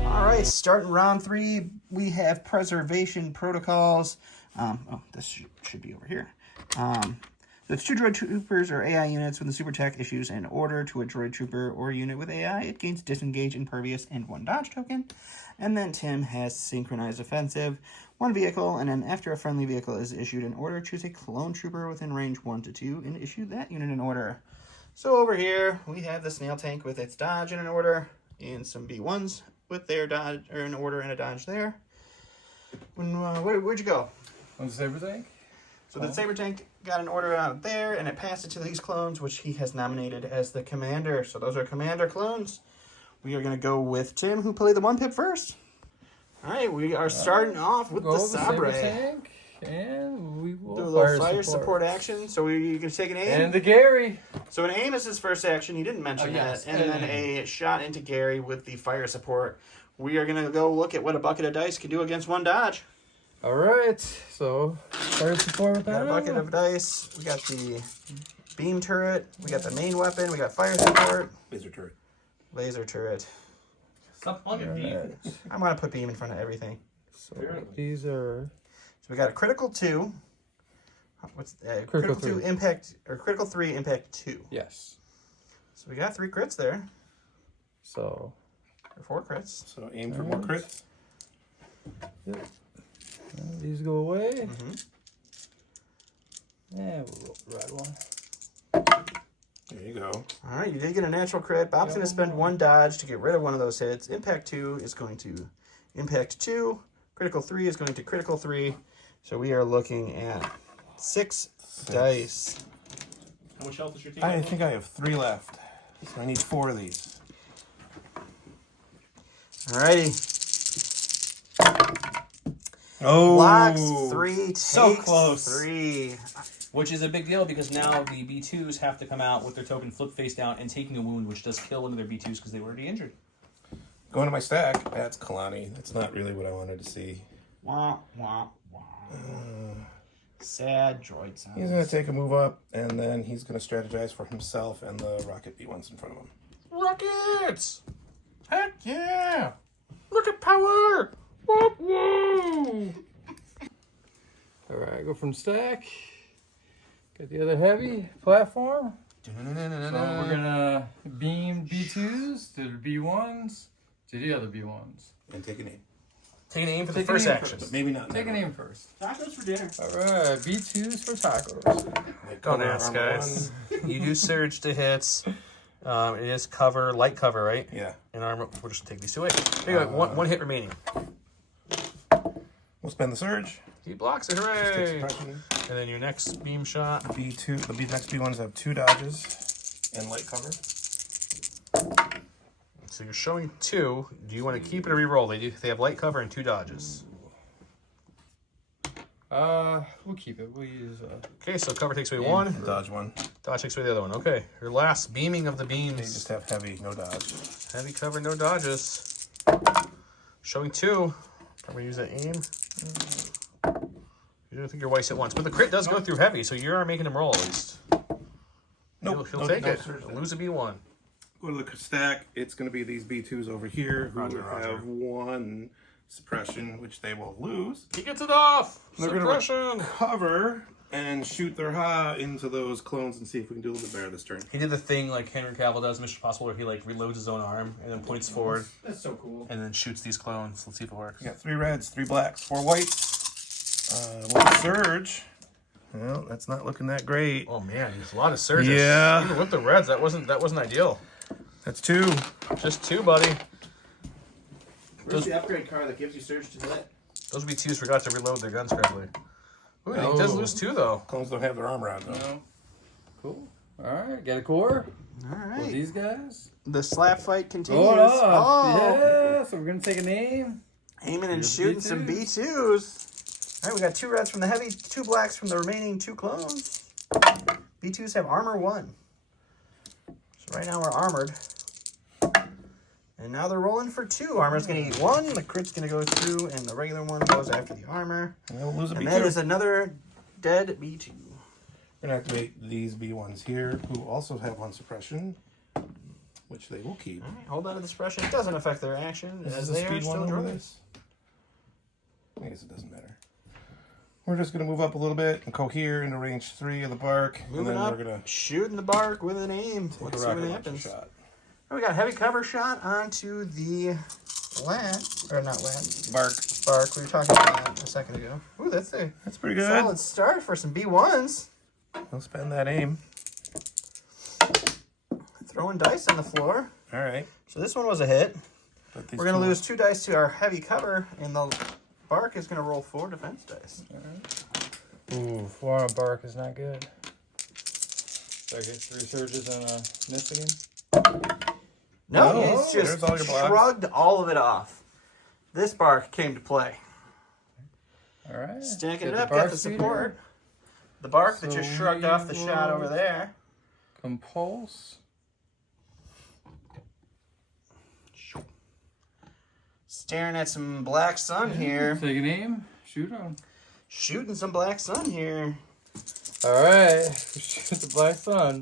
All right, starting round 3, we have preservation protocols. This should be over here. So it's 2 droid troopers or AI units when the super tech issues an order to a droid trooper or unit with AI. It gains disengage, impervious, and 1 dodge token. And then Tim has synchronized offensive, 1 vehicle, and then after a friendly vehicle is issued an order, choose a clone trooper within range 1 to 2 and issue that unit an order. So over here we have the snail tank with its dodge in an order, and some B1s with their dodge or an order and a dodge there. Where'd you go? On the saber tank. So the saber tank got an order out there, and it passed it to these clones, which he has nominated as the commander. So those are commander clones. We are going to go with Tim, who played the 1-pip first. All right, we are starting off with the Sabre. Tank, and we will Do a little fire support action. So you can take an aim. And the Gary. So an aim is his first action. He didn't mention yes. that. And then a shot into Gary with the fire support. We are going to go look at what a bucket of dice can do against 1 dodge. All right, so fire support with We got a that. bucket of dice. We got the beam turret. We got the main weapon. We got fire support. Laser turret. Laser turret. Stop plugging me. I'm going to put beam in front of everything. So these are So we got a critical 2. What's critical 2 3. impact, or critical 3 impact 2. yes. So we got 3 crits there. So Or 4 crits. So aim for more crits. and these go away. Mm-hmm. Yeah, we'll roll the red one. There you go. All right, you did get a natural crit. Bob's going to spend 1 dodge to get rid of one of those hits. Impact 2 is going to impact 2. Critical 3 is going to critical 3. So we are looking at 6 dice. How much health is your team? I think I have 3 left. So I need 4 of these. Alrighty. Oh, Blocks 3, takes So close. 3. Which is a big deal because now the B2s have to come out with their token flip face down and taking a wound, which does kill one of their B2s because they were already injured. Going to my stack. That's Kalani. That's not really what I wanted to see. Wah, wah, wah. Sad droid sounds. He's going to take a move up, and then he's going to strategize for himself and the rocket B1s in front of him. Rockets! Heck yeah! Look at power! Whoa, whoa! All right, go from stack. Got the other heavy platform. So we're gonna beam B2s to the B1s to the other B1s. And take an aim. Take an aim for the Take an first aim action. But maybe not. Take an aim first. Tacos for dinner. All right, B2s for tacos. Don't ask, guys. You do surge to hits. It is cover, light cover, right? Yeah. And armor. We're just gonna take these 2 away. There you go. One hit remaining. spend the surge. He blocks it, Take hooray! suppression. And then your next beam shot. B2. The next B1s have 2 dodges and light cover. So you're showing 2. Do you want to keep it or re-roll? They have light cover and 2 dodges. We'll keep it. We'll use. Okay, so cover takes away 1. Dodge 1. Dodge takes away the other one. Okay, your last beaming of the They beams. just have heavy, no dodge. Heavy cover, no dodges. Showing 2. Probably use that aim. You don't think your white's at once, but the crit does go through heavy, so you are making him roll at least. Nope. He'll take it. Lose a B1. Go to the stack. It's going to be these B2s over here who Roger. have 1 suppression, which they will lose. He gets it off. They're Suppression. going to cover and shoot their Ha into those clones and see if we can do a little bit better this turn. He did the thing like Henry Cavill does in Mission Impossible, where he like reloads his own arm and then points forward That's so cool. and then shoots these clones. Let's see if it works. We got 3 reds, 3 blacks, 4 whites. With a surge. Well, that's not looking that great. Oh man, there's a lot of surges. Yeah. Even with the reds, that wasn't ideal. That's 2. Just 2, buddy. Where's the upgrade car that gives you surge to hit? Those B2s forgot to reload their guns correctly. Ooh, he does Oh. lose 2 though. Clones don't have their armor on though. No. Cool. All right, got a core. All With right. these guys. The slap fight continues. Hold on. Oh, Yeah. So we're gonna take a name. aiming and Here's shooting some B2s. B2s. All right, we got 2 reds from the heavy, 2 blacks from the remaining 2 clones. B2s have armor 1. So right now we're armored. And now they're rolling for 2. Armor's going to eat 1, the crit's going to go through, and the regular one goes after the armor. And they'll lose a And B2. that is another dead B2. We're going to activate these B1s here, who also have 1 suppression, which they will keep. All right, hold on to the suppression. It doesn't affect their action, Is as this they a are speed still 1 over droids. this? I guess it doesn't matter. We're just going to move up a little bit and cohere into range 3 of the bark. Moving and then up, we're going to shooting the bark with an aim. take Let's a see what rocket launcher happens. shot. Oh, we got a heavy cover shot onto the lat, or not lat, Bark. bark. We were talking about that a second ago. Ooh, that's a That's pretty good. solid start for some B1s. We'll spend that aim. Throwing dice on the floor. All right. So this one was a hit. But these We're going to two- lose 2 dice to our heavy cover, and the bark is going to roll 4 defense dice. Ooh, 4 on a bark is not good. So I get 3 surges on a miss again. No, Oh, he's there's just all your blocks. shrugged all of it off. This bark came to play. All right. Stacking it Get up, bark got the speeder. support. The bark that So just shrugged we off the shot will- over there. Compulse. Staring at some black sun here. Take an aim. Shoot him. Shooting some black sun here. All right. Shoot the black sun.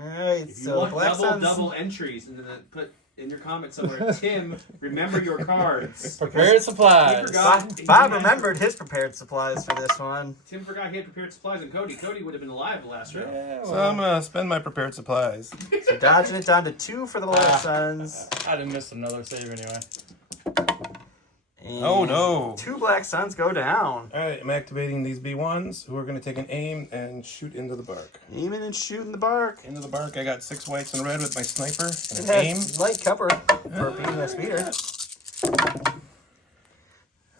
Alright, If you so want black sun's... double entries, and then put in your comment somewhere, Tim, remember your cards. Prepared supplies. He forgot. Bob remembered his prepared supplies for this one. Tim forgot he had prepared supplies, and Cody would have been alive the last round. Yeah, So well, I'm going to spend my prepared supplies. So dodging it down to 2 for the black suns. I didn't miss another save anyway. And Oh, no. 2 black suns go down. All right, I'm activating these B1s, who are going to take an aim and shoot into the bark. Aiming and shooting the bark. Into the bark, I got 6 whites and a red with my sniper It and an aim. has light cover for being a speeder.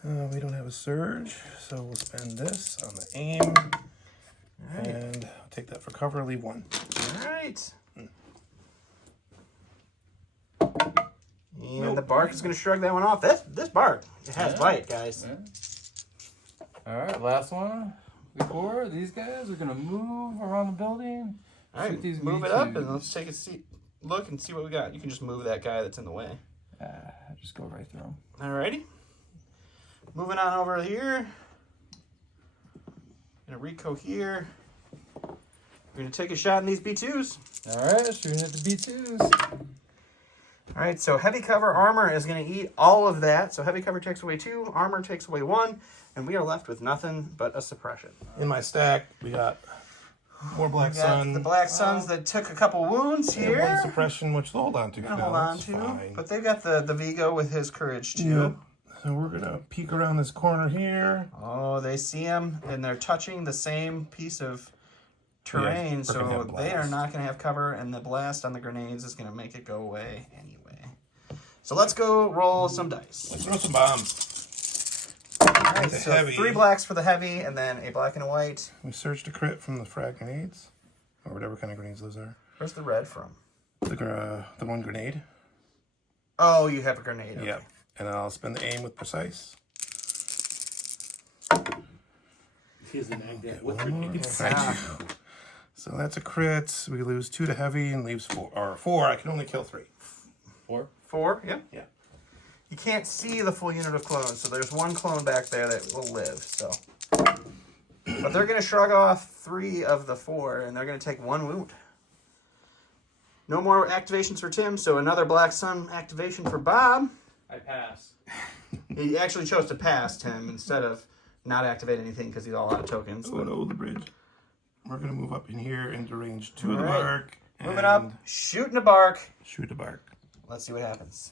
We don't have a surge, so we'll spend this on the aim. And I'll take that for cover, leave 1. Alright. And the bark is going to shrug that one off. This bark, it has bite, guys. Yeah. All right, last one. Before these guys are gonna move around the building. Alright, Shoot these move it up B2s. and let's take a look and see what we got. You can just move that guy that's in the way. Just go right through them. Alrighty. Moving on over here. Gonna recohere. We're gonna take a shot in these B2s. All right, shooting at the B2s. Alright, so heavy cover armor is gonna eat all of that. So heavy cover takes away 2, armor takes away 1, and we are left with nothing but a suppression. In my stack, we got more black We got sun. the black suns that took a couple wounds and here. 1 suppression, which they'll hold on to. We're gonna for hold now. on That's to, fine. but they've got the Vigo with his courage too. Yep. So we're gonna peek around this corner here. Oh, they see him, and they're touching the same piece of terrain, we're so gonna have they are blast. not going to have cover, and the blast on the grenades is going to make it go away anyway. So let's go roll some dice. Let's throw some bombs. All right, With the so heavy. 3 blacks for the heavy, and then a black and a white. We searched a crit from the frag grenades, or whatever kind of grenades those are. Where's the red from? The one grenade. Oh, you have a grenade. Okay. Yep. And I'll spend the aim with precise. He's the magnet. So that's a crit. We lose 2 to heavy and leaves 4. Or 4. I can only kill 3. 4, yeah. Yeah. You can't see the full unit of clones, so there's 1 clone back there that will live. So, but they're going to shrug off 3 of the 4, and they're going to take 1 wound. No more activations for Tim, so another Black Sun activation for Bob. I pass. He actually chose to pass Tim instead of not activate anything because he's all out of tokens. Oh no, the bridge. We're gonna move up in here into range 2 of the Alright. bark. Moving up, shooting a bark. Shoot a bark. Let's see what happens.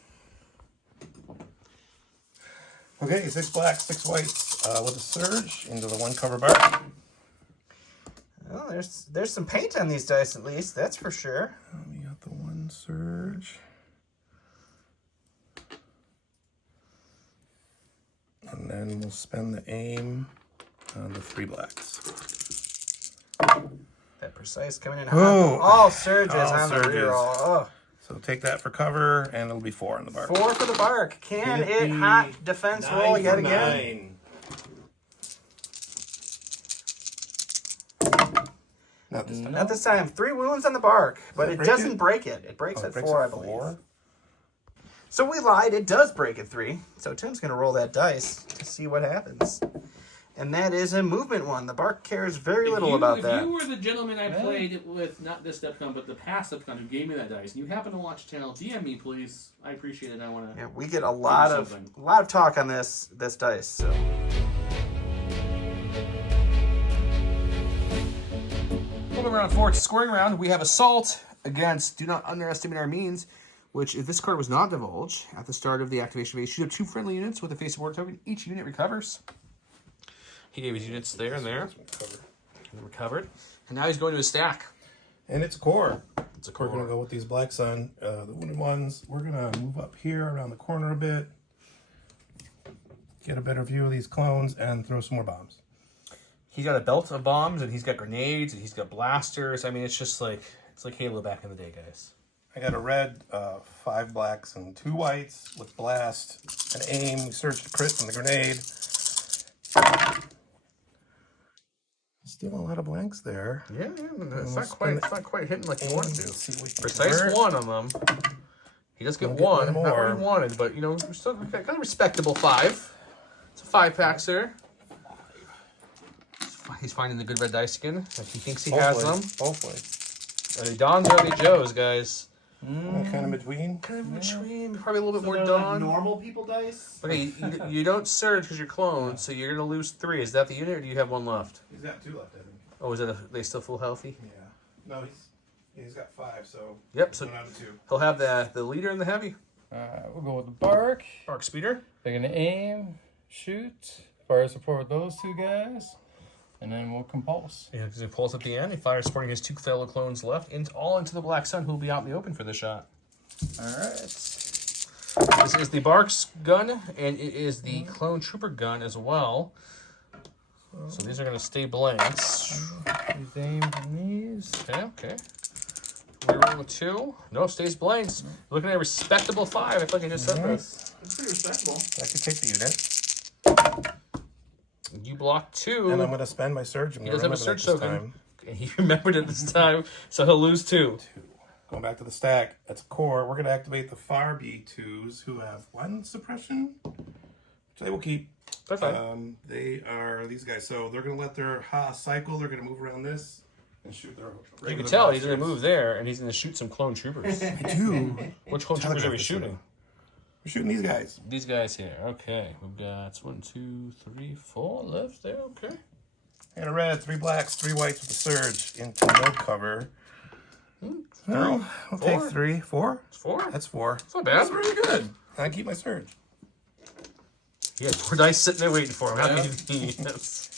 Okay, 6 blacks, 6 whites with a surge into the 1 cover bark. Well, there's some paint on these dice at least, that's for sure. We got the 1 surge. And then we'll spend the aim on the 3 blacks. That precise coming in Oh. hot. All surges All on the surges. reroll. Oh. So take that for cover, and it'll be 4 on the bark. 4 for the bark. Can Can it it be hot defense roll 9 yet for again? 9. Not this time. Not this time. 3 wounds on the bark, but that it break doesn't it? break it. It breaks Oh, it at breaks 4, at I believe. 4? So we lied. It does break at 3. So Tim's going to roll that dice to see what happens. And that is a movement one. The bark cares very little about that. If you were the gentleman I played with, not this Depcon, but the past Depcon who gave me that dice, and you happen to watch the channel, DM me, please. I appreciate it. I want to. Yeah, we get a lot of talk on this dice. So. Moving round 4 to scoring round, we have Assault against Do Not Underestimate Our Means, which if this card was not divulged at the start of the activation phase, shoot up 2 friendly units with a face of war token. Each unit recovers. He gave his units there and there. And recovered. And now he's going to his stack. And it's a core. It's a We're going to go with these Black Sun, the wounded ones. We're going to move up here around the corner a bit. Get a better view of these clones and throw some more bombs. He's got a belt of bombs, and he's got grenades, and he's got blasters. I mean, it's just like, it's like Halo back in the day, guys. I got a red, 5 blacks, and 2 whites with blast and aim. We searched the crit from the grenade. Still a lot of blanks there. Yeah, it's not quite hitting like you want to. Precise Precise 1 on them. He does get We'll get 1, one not what more. he wanted, but you know, we're still got a respectable 5. It's a 5-pack, sir. He's finding the good red dice again. Like he thinks he has them. Hopefully. Are they Dons or are they Joes, guys? Kind of between. Kind of between, probably a little bit more They're like Don. normal people dice. Okay, you don't surge because you're cloned, so you're gonna lose 3. Is that the unit, or do you have 1 left? He's got 2 left, I think. Oh, is it? They still full healthy? Yeah. No, he's got 5, so. Yep. So 1 out of 2. he'll have the leader and the heavy. We'll go with the bark. Bark speeder. They're gonna aim, shoot, fire support with those 2 guys, and then we'll compulse. Yeah, because he pulls at the end. He fires supporting his 2 fellow clones left, all into the Black Sun, who will be out in the open for the shot. All right. This is the Bark's gun, and it is the Clone Trooper gun as well. So these are going to stay blanks. These aims and these. Okay. We roll with 2. No, stays blanks. Looking at a respectable 5. I feel like I just said this. That's pretty respectable. I could take the unit. You block 2. And I'm going to spend my surge. He does have a surge token. And he remembered it this time, so he'll lose 2. Going back to the stack, that's a core. We're going to activate the Far B2s who have 1 suppression, which they will keep. They're fine. They are these guys. So they're going to let their Ha cycle. They're going to move around this and shoot their regular. You can tell he's going to move there, and he's going to shoot some clone troopers. I do. Which clone troopers are we shooting? We're shooting these guys. These guys here. Okay. We've got 1, 2, 3, 4 left there. Okay. And a red, 3 blacks, 3 whites with a surge into no cover. No, I'll take 3. 4? It's 4. That's 4. It's not bad. That's really good. I keep my surge. He had 4 dice sitting there waiting for him. How many did he has?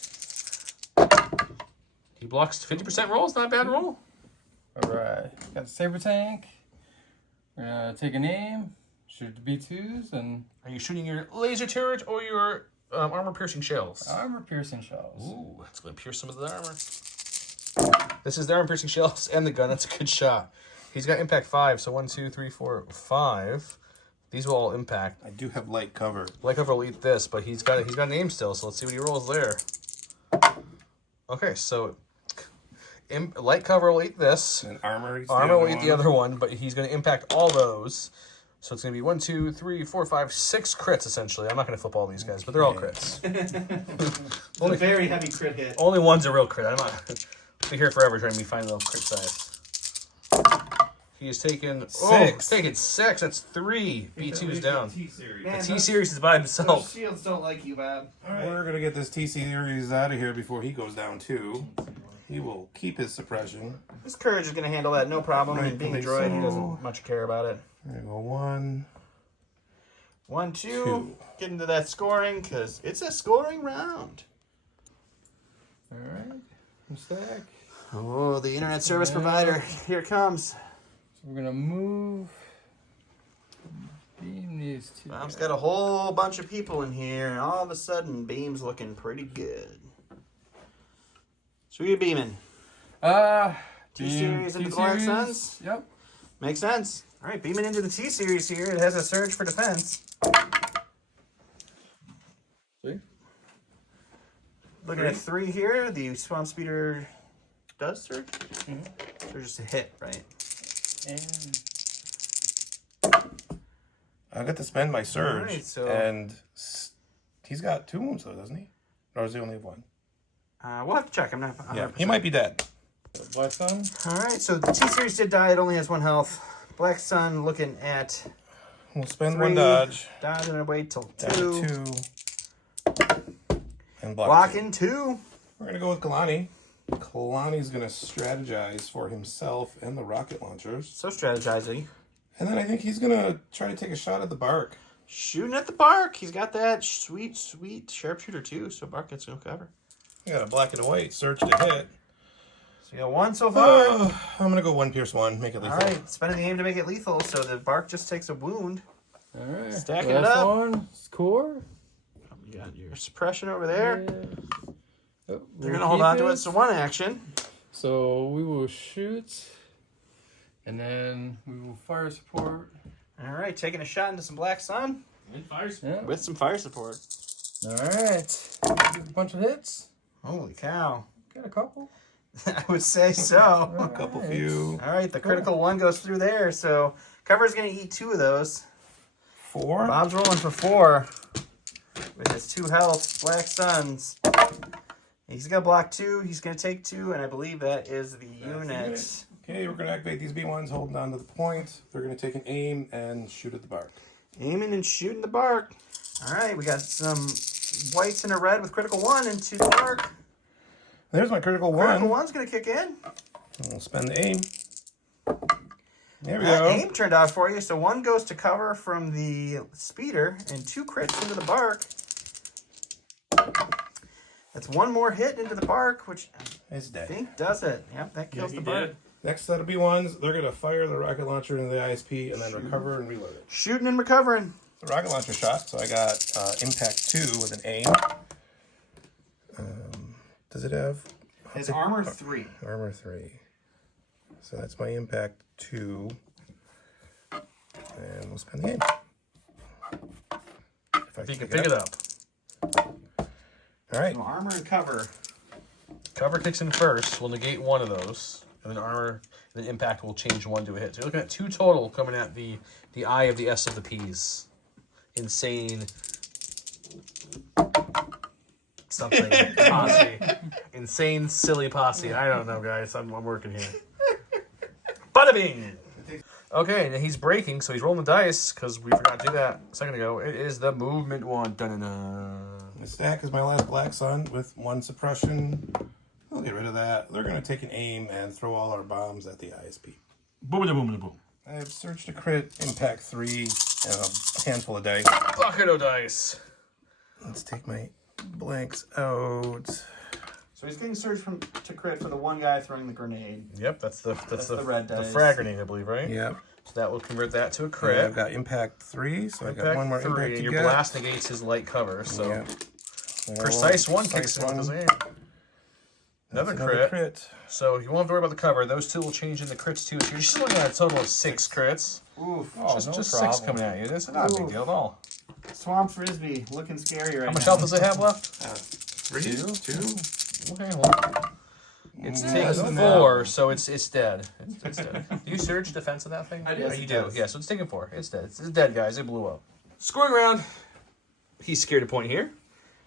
He blocks 50% rolls. Not a bad roll. All right. Got the saber tank. We're gonna take an aim, shoot the B2s, and Are you shooting your laser turret or your armor piercing shells. Armor piercing shells. Ooh, that's going to pierce some of the armor. This is the armor piercing shells and the gun. That's a good shot. He's got impact 5, so 1, 2, 3, 4, 5. These will all impact. I do have light cover. Light cover will eat this, but he's got an aim still, so let's see what he rolls there. Okay, so light cover will eat this. And armor will eat the other one, but he's going to impact all those. So it's going to be 1, 2, 3, 4, 5, 6 crits, essentially. I'm not going to flip all these guys, but they're all crits. It's a very heavy crit hit. Only one's a real crit. I'm not be here forever trying to find the crit size. He has taken 6. Taken 6. That's 3. B2's down. T-Series. Man, The T-Series is by those himself. shields don't like you, Bob. We're going to get this T-Series out of here before he goes down, too. He will keep his suppression. His courage is going to handle that no problem. Right, And being a okay, droid, he so- doesn't much care about it. There we go. 1, 1, 2. 2. Get into that scoring, because it's a scoring round. All right. Stack. Oh, the internet service provider. Here it comes. So we're gonna move. Beam these two. Bob's got a whole bunch of people in here, and all of a sudden, Beam's looking pretty good. So you're beaming. T-Series into the Black Suns? Yep. Makes sense. All right, beaming into the T-Series here. It has a surge for defense. See? Looking at 3 here. The Swamp Speeder does surge. So just a hit, right? And I got to spend my surge. Alright, so- And he's got 2 wounds, though, doesn't he? Or does he only have 1? We'll have to check. I'm not 100%. Yeah, he might be dead. Black Sun. All right, so the T-Series did die. It only has 1 health. Black Sun looking at We'll spend 3. 1 dodge. Dodge and wait till Down 2. to 2. And block Block 2. in 2. We're going to go with Kalani. Kalani's going to strategize for himself and the rocket launchers. So strategizing. And then I think he's going to try to take a shot at the bark. Shooting at the Bark. He's got that sweet, sweet sharpshooter too, so Bark gets no cover. You got a black and a white. Surge to hit. So you got 1 so far. I'm going to go 1 pierce 1. Make it lethal. All right, spending the aim to make it lethal, so the Bark just takes a wound. All right. Stacking it Last up. one. Score. You got your suppression over there. Oh, They're we'll going to hold keep on to it, so 1 action. So we will shoot, and then we will fire support. All right, taking a shot into some Black Sun And fires. Yeah. with some fire support. All right. Get a bunch of hits. Holy cow. Got a couple. I would say so. A couple few. All right, the critical 1 goes through there, so cover's going to eat 2 of those. 4. Bob's rolling for 4 with his 2 health. Black Suns. He's going to block 2. He's going to take 2, and I believe that is the unit. Okay, we're going to activate these B1s, holding on to the point. They're going to take an aim and shoot at the bark. Aiming and shooting the Bark. All right, we got some whites and a red with critical 1 into the Bark. There's my critical 1. Critical 1's going to kick in. We'll spend the aim. There we That go. aim turned out for you, so 1 goes to cover from the speeder and 2 crits into the Bark. That's 1 more hit into the Bark, which It's I dead. think does it. Yep, that kills the Bark. Next set of B1s, they're going to fire the rocket launcher into the ISP and then recover and reload it. Shooting and recovering. The rocket launcher shot, so I got impact 2 with an aim. Does it have His armor 3. armor 3? So that's my impact 2. And we'll spend the aim. If I You can pick it up. All right. So armor and cover. Cover kicks in first. We'll negate 1 of those. And then armor, and then impact will change 1 to a hit. So you're looking at 2 total coming at the eye of the S of the P's. Insane. Something. Posse. Insane, silly posse. I don't know, guys. I'm working here. Bada bing! Okay, and he's breaking, so he's rolling the dice, because we forgot to do that a second ago. It is the movement 1. Dun-dun-dun. The stack is my last Black Sun with 1 suppression. We'll get rid of that. They're going to take an aim and throw all our bombs at the ISP. Boom, boom, boom, boom. I have searched a crit, impact 3, and a handful of dice. Bucket of dice. Let's take my blanks out. So he's getting surged to crit for the 1 guy throwing the grenade. Yep, that's the red the dice. frag grenade, I believe, right? Yep. So that will convert that to a I've crit. got impact 3, so I got Impact 1 more 3, impact and to your get. blast negates his light cover. So Yeah. Precise one Precise kicks in with his one. aim. Another crit. So you won't have to worry about the cover. Those two will change into crits too. So you're just looking at a total of 6 crits. Oof. Oh, just no 6 problem. coming at you. This is not a big Oof. deal at all. Swamp Frisbee looking scary right now. How much health does it have left? 3, 2. Okay, well, it's taking 4, so it's dead. It's dead. Do you surge defense on that thing? I do. Yeah, Yes, you it do. does. Yeah, so it's taking 4. It's dead. It's dead, guys. It blew up. Scoring round. He's scared a point here.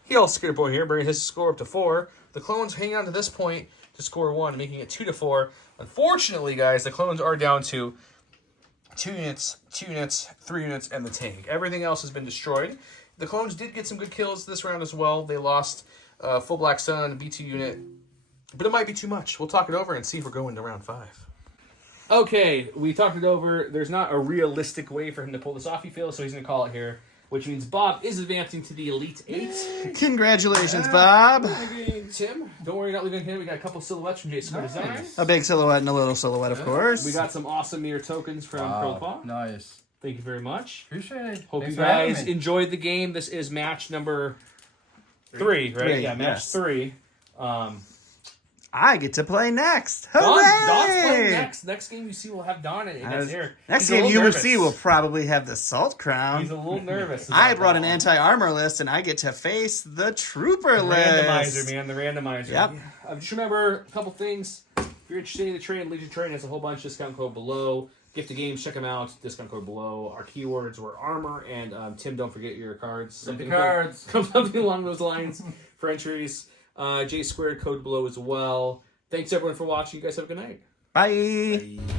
He also scared a point here, bringing his score up to 4. The clones hang on to this point to score 1, making it 2-4. Unfortunately, guys, the clones are down to 2 units, 2 units, 3 units, and the tank. Everything else has been destroyed. The clones did get some good kills this round as well. They lost Full Black Sun, B2 unit, but it might be too much. We'll talk it over and see if we're going to round 5. Okay, we talked it over. There's not a realistic way for him to pull this off, he feels, so he's going to call it here, which means Bob is advancing to the Elite 8. Congratulations, Bob. Tim, don't worry, you're not leaving him. We got a couple silhouettes from J Square Design. A big silhouette and a little silhouette, of course. We got some awesome mirror tokens from Propaw. Nice. Thank you very much. Appreciate it. Hope Thanks you for having guys me. enjoyed the game. This is match number 3, right? Three, Yeah, match yes. 3. I get to play next. Don's Hooray! playing next. Next game you see we'll have Don in it against Eric. Next He's a game little you will nervous. see will probably have the Salt Crown. He's a little nervous. I about brought that an one. anti-armor list, and I get to face the Trooper list. Randomizer, man. The randomizer. Yep. Just remember a couple things. If you're interested in the trade, Legion Trade has a whole bunch of discount code below. Gift the games, check them out. Discount code below. Our keywords were armor and Tim. Don't forget your cards. Something cards. Something along those lines for entries. J Squared code below as well. Thanks everyone for watching. You guys have a good night. Bye. Bye.